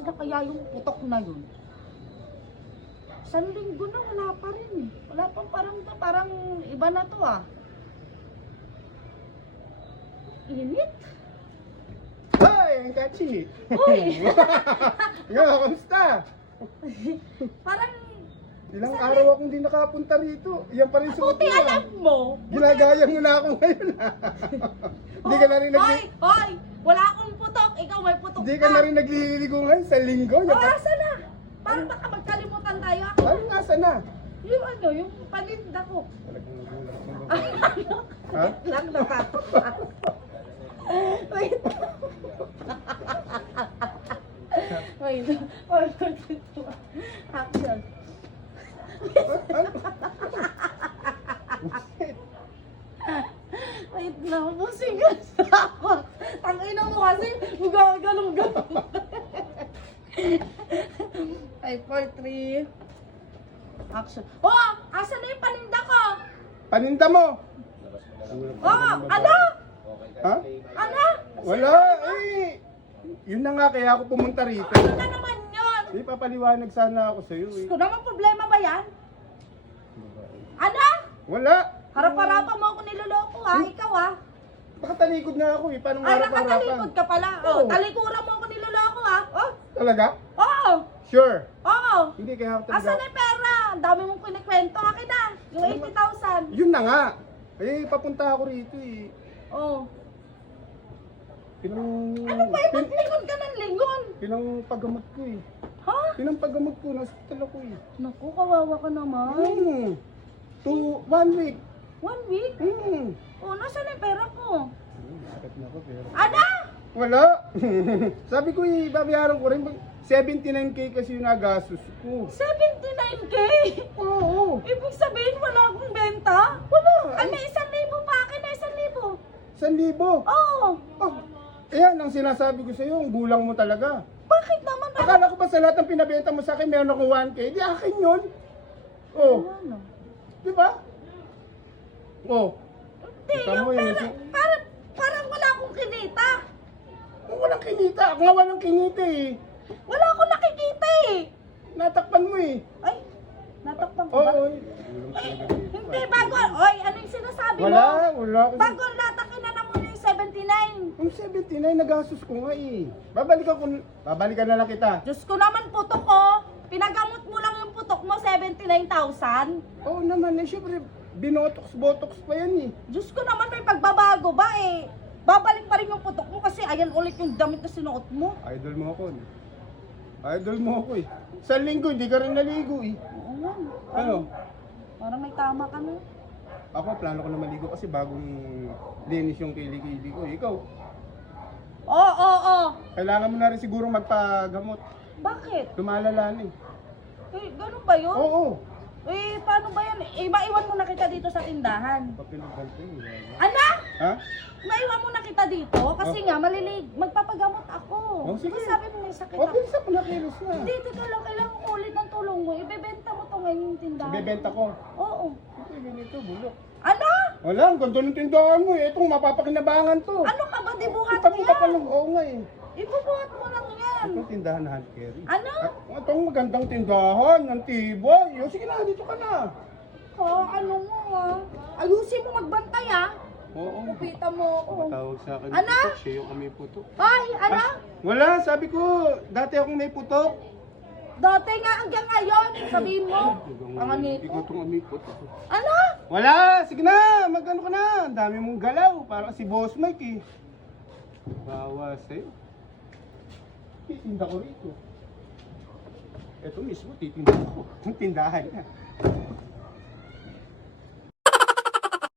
Asa na kaya yung putok na yun? Isang linggo na, wala pa rin. Wala pang parang iba na to ah. Init. Ay, ang kachi. Uy! Nga, kamusta? Parang, Ilang araw akong di nakapunta rito. Yan pa rin suot buti mo. alam mo. Ginagaya mo na ako ngayon. Hindi ka na rin Hoy! Hoy! Wala akong putok. Ikaw may putok Hindi ka na rin nagliligo ngayon sa linggo. Oh, asa na? Parang baka magkalimutan tayo. Ako, Parang nasa na. yung ano, yung paninda ko. Talagang nagulat ng babae. Ha? Lang natakot pa. Wait. Wait. Action. Wait lang, busing ka sa ako. Ang ina mo kasi, galong-galong. 5, 4, 3. Action. Oh! Asa na yung paninda ko? Paninda mo. Oh! Ano? Ha? Ano? Wala eh. Yun na nga kaya ako pumunta rito. Ano na naman yun? Hindi papaliwanag sana ako sa iyo eh. Kung naman problema ba yan? Ano? Wala. Harap-harapan mo ako niloloko ha? Ikaw ha? Nakatalikod na ako eh. Paano Ay, harap-harapan? nakatalikod ka pala. Oh, Oo. talikuran mo ako niloloko ha? Oh? Talaga? Oo! Sure. Oo! Hindi kaya ako talaga. Asan na yung pera? Ang dami mong kinikwento. Akin na. Yung 80,000. Yun na nga. Eh, papunta ako rito eh. Oh. Pinang... Ano ba yung maglingon ka ng lingon? Pinangpagamot ko eh. Ha? Pinangpagamot ko. Nasa hospital ako eh. Naku, kawawa ka naman. 1 week. 1 week? Oh, nasaan na yung pera ko? Sakit na ako pero... Ano? Wala. Sabi ko eh, babayaran ko rin. 79k kasi yung nagastos ko. 79K? Oo. Ibig sabihin wala akong benta? Wala. Ay, may 1,000 pa akin na 1,000. 1,000. Oo. Oh, ayan ang sinasabi ko sa iyo, ang gulang mo talaga. Bakit naman? Akala ko ba sa lahat ng pinabenta mo sa akin, meron ako 1k? Di akin yun. Oh, Ano? di ba? Oh, Hindi, Kita yung mo yun, pera, parang wala akong kinita. kung walang kinita, ako nga walang kinita eh. Wala akong nakikita eh. Natakpan mo eh. Ay, natakpan ko Oo. ba? Oh, Hindi, bago. Oy, ano yung sinasabi mo? wala. Bago latakin na muna yung 79. Yung 79, nagastos ko nga eh. Babalikan na lang kita. Diyos ko naman, putok ko. Pinagamot mo lang yung putok mo, 79,000. Oo naman eh, syempre, binotox-botox pa yan eh. Diyos ko naman, may pagbabago ba eh. Babalik pa rin yung putok mo kasi ayan ulit yung damit na sinuot mo. Idol mo ako eh. Idol mo ako eh. Sa linggo, hindi ka rin naligo eh. Oo nga. Ano? Parang may tama ka na. Ako, plano ko na maligo kasi bagong linis yung kilikili ko. Ikaw, Oo. kailangan mo na rin siguro magpagamot. Bakit? Lumalala na eh. Eh, ganun ba yun? Oo. Eh, paano ba yan? Eh, maiwan mo na kita dito sa tindahan. Papinugan ko eh. Ana? Ha? Maiwan mo na kita dito kasi nga magpapagamot ako. Oh, sige. Kasi sabi mo may sakit O, ako. bilisan ko na kilos na. Hindi, teka lang, kailangan ko ulit ng tulong mo. Ibebenta mo to ngayon yung tindahan. Ibebenta ko. Oo. Ito, ganito, bulok. Ano? Wala, ang ganda ng tindahan mo eh. Itong mapapakinabangan to. Ano ka ba? Dibuhat Kita mo mo ka pa yan. lang. Oo nga eh. Ibubuhat mo lang yan. Itong tindahan na hand carry. Ano? Itong magandang tindahan, ng tibay. O, sige na, dito ka na. Ano mo ah? Ayusin mo magbantay ah. Oo. Kupita mo ako. Tawag sa akin. Ano? Siya yung kami putok. Ay, ano? Wala, sabi ko, dati akong may putok. Dati nga hanggang ngayon, sabihin mo. Ang nito. Ikaw itong may putok. Ano? Wala, sige na, magano ka na. Ang dami mong galaw, parang si Boss Mike eh. Bawas sa'yo. Titinda ko rito. Ito mismo, titinda ko. Ang tindahan na.